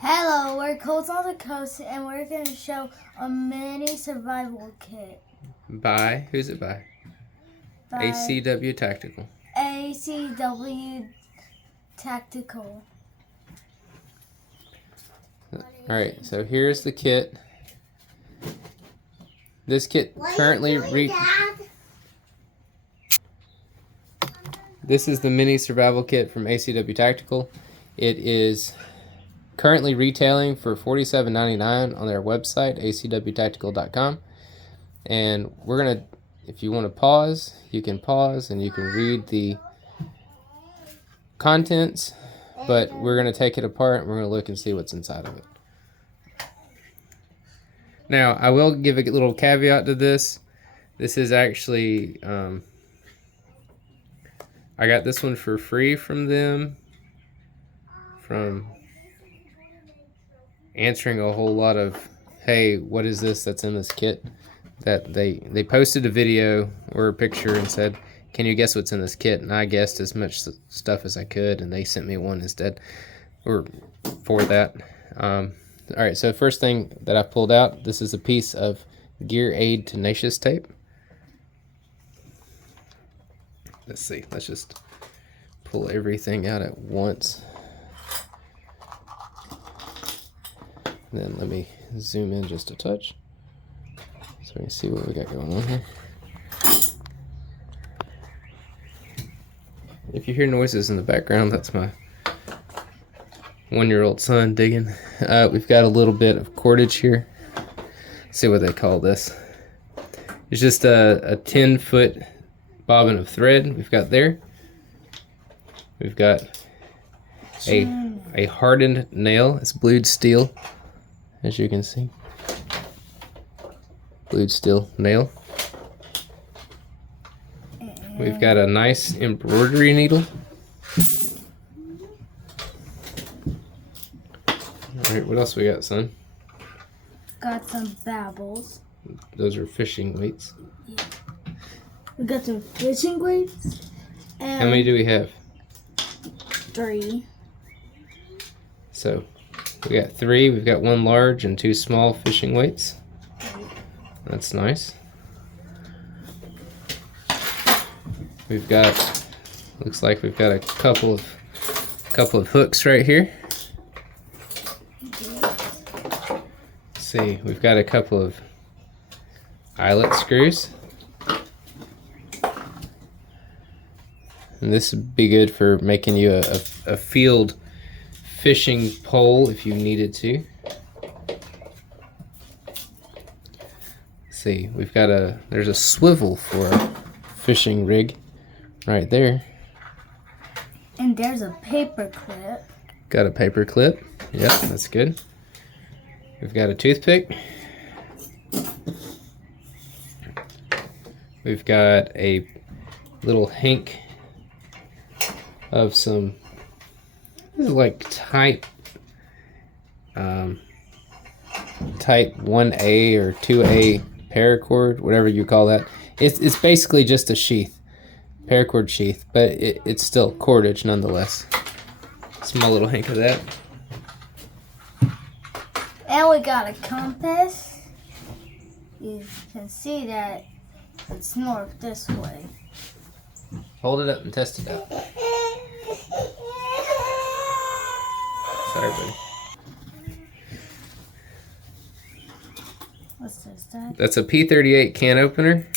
Hello, we're Colts on the Coast, and we're going to show a mini survival kit By, who's it by? by ACW Tactical. ACW Tactical. Alright, so here's the kit. This kit This is the mini survival kit from ACW Tactical. It is currently retailing for $47.99 on their website, acwtactical.com. And we're going to, if you want to pause, you can pause and you can read the contents, but we're going to take it apart and we're going to look and see what's inside of it. Now, I will give a little caveat to this. This is actually, I got this one for free from them, from answering a whole lot of, hey, what is this that's in this kit? That they posted a video or a picture and said, can you guess what's in this kit? And I guessed as much stuff as I could, and they sent me one instead, or for that. All right, so first thing that I pulled out, this is a piece of Gear Aid Tenacious tape. Let's see, let's just pull everything out at once. Then let me zoom in just a touch so we can see what we got going on here. If you hear noises in the background, that's my one-year-old son digging. We've got a little bit of cordage here. Let's see what they call this. It's just a 10-foot bobbin of thread we've got there. We've got a hardened nail. It's blued steel, as you can see. Blued steel nail. We've got a nice embroidery needle. Alright, what else we got, son? Got some babbles. Those are fishing weights. Yeah. We got some fishing weights. And how many do we have? 3. So, we got 3. We've got 1 large and 2 small fishing weights. That's nice. We've got, looks like we've got a couple of hooks right here. Let's see, we've got a couple of eyelet screws. And this would be good for making you a field fishing pole if you needed to. Let's see, we've got there's a swivel for a fishing rig right there. And there's a paper clip. Got a paper clip. Yep, that's good. We've got a toothpick. We've got a little hank of some, this is like type 1A or 2A paracord, whatever you call that. It's basically just a sheath, paracord sheath, but it's still cordage nonetheless. Small little hank of that. And we got a compass. You can see that it's north this way. Hold it up and test it out. Sorry, buddy. What's this? That? That's a P38 can opener.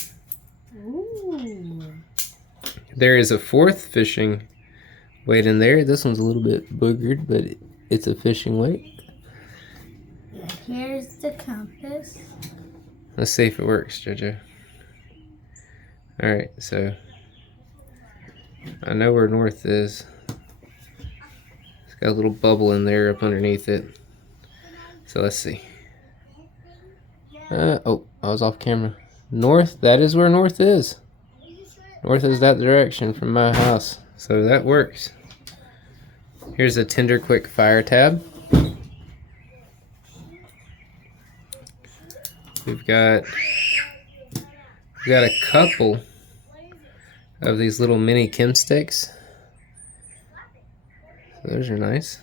Ooh. There is a 4th fishing weight in there. This one's a little bit boogered, but it's a fishing weight. Here's the compass. Let's see if it works, JoJo. Alright, so I know where north is. It's got a little bubble in there up underneath it. So let's see. Oh, I was off camera. North, that is where north is. North is that direction from my house. So that works. Here's a Tender Quick fire tab. We've got a couple of these little mini Kim sticks. So those are nice.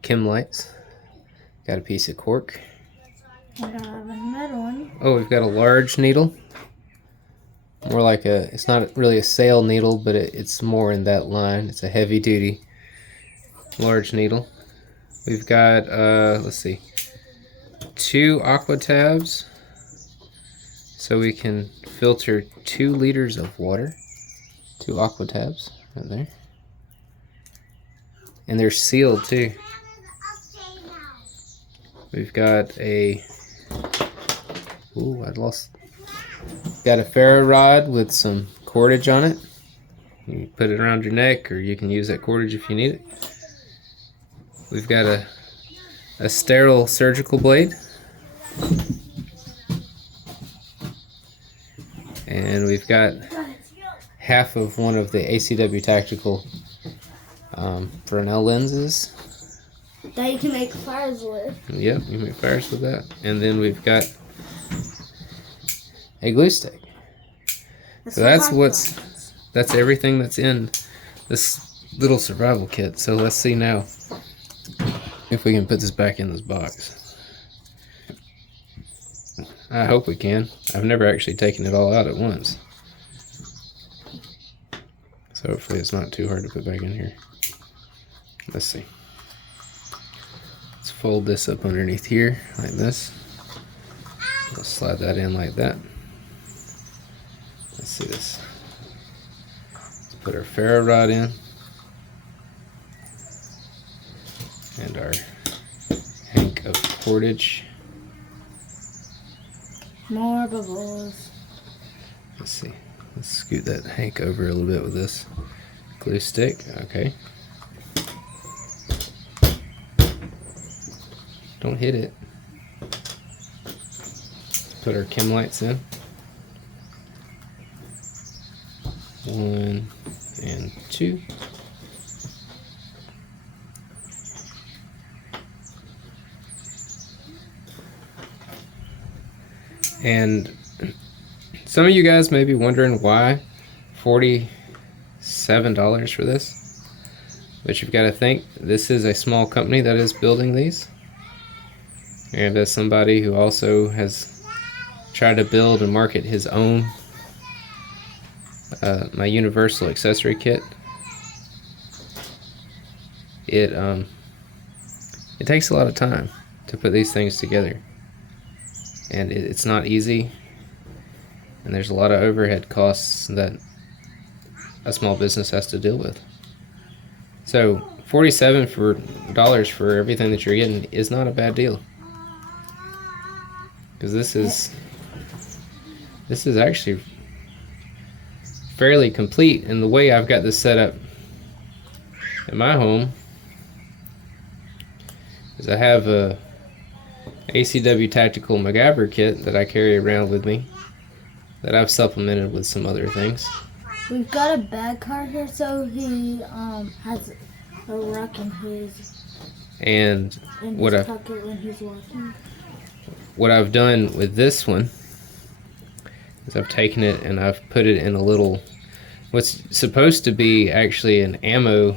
chem lights. Got a piece of cork. I have another one. Oh, we've got a large needle. More like it's not really a sail needle, but it's more in that line. It's a heavy duty large needle. We've got, let's see, 2 aqua tabs. So we can filter 2 liters of water. 2 aqua tabs right there. And they're sealed too. We've got a, got a ferro rod with some cordage on it. You put it around your neck, or you can use that cordage if you need it. We've got a sterile surgical blade. And we've got half of one of the ACW Tactical Fresnel lenses. That you can make fires with. Yep, you make fires with that. And then we've got a glue stick. So that's everything that's in this little survival kit. So let's see now if we can put this back in this box. I hope we can. I've never actually taken it all out at once. So hopefully it's not too hard to put back in here. Let's see. Let's fold this up underneath here like this. We'll slide that in like that. Let's see this. Let's put our ferro rod in. And our hank of cordage. More bubbles. Let's see. Let's scoot that hank over a little bit with this glue stick. Okay. Don't hit it. Put our chem lights in. 1 and 2. And some of you guys may be wondering why $47 for this. But you've got to think, this is a small company that is building these. And as somebody who also has tried to build and market his own my universal accessory kit, it takes a lot of time to put these things together. And it's not easy, and there's a lot of overhead costs that a small business has to deal with. So $47 for everything that you're getting is not a bad deal, because this is actually fairly complete. And the way I've got this set up in my home is I have a ACW Tactical MacGyver kit that I carry around with me that I've supplemented with some other things. We've got a bag card here, so he has a rock in his pocket when he's walking. What I've done with this one is I've taken it and I've put it in a little, what's supposed to be actually an ammo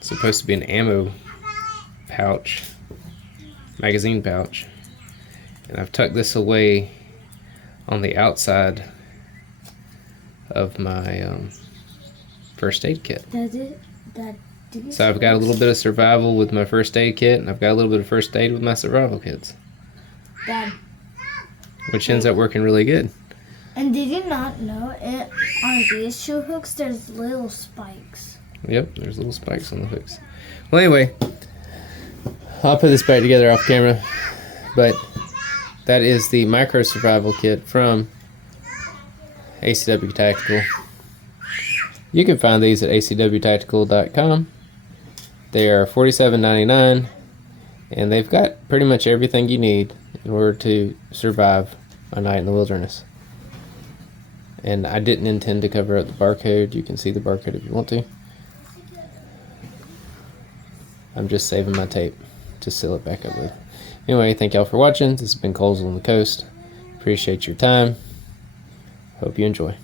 supposed to be an ammo pouch, magazine pouch, and I've tucked this away on the outside of my first aid kit. So I've got a little bit of survival with my first aid kit, and I've got a little bit of first aid with my survival kits. Dad. Which ends up working really good. And did you not know on these shoe hooks there's little spikes? Yep, there's little spikes on the hooks. Well, anyway, I'll put this back together off camera, but that is the micro survival kit from ACW Tactical. You can find these at acwtactical.com. They are $47.99, and they've got pretty much everything you need in order to survive a night in the wilderness. And I didn't intend to cover up the barcode. You can see the barcode if you want to. I'm just saving my tape to seal it back up with. Anyway, thank y'all for watching. This has been Coles on the Coast. Appreciate your time. Hope you enjoy.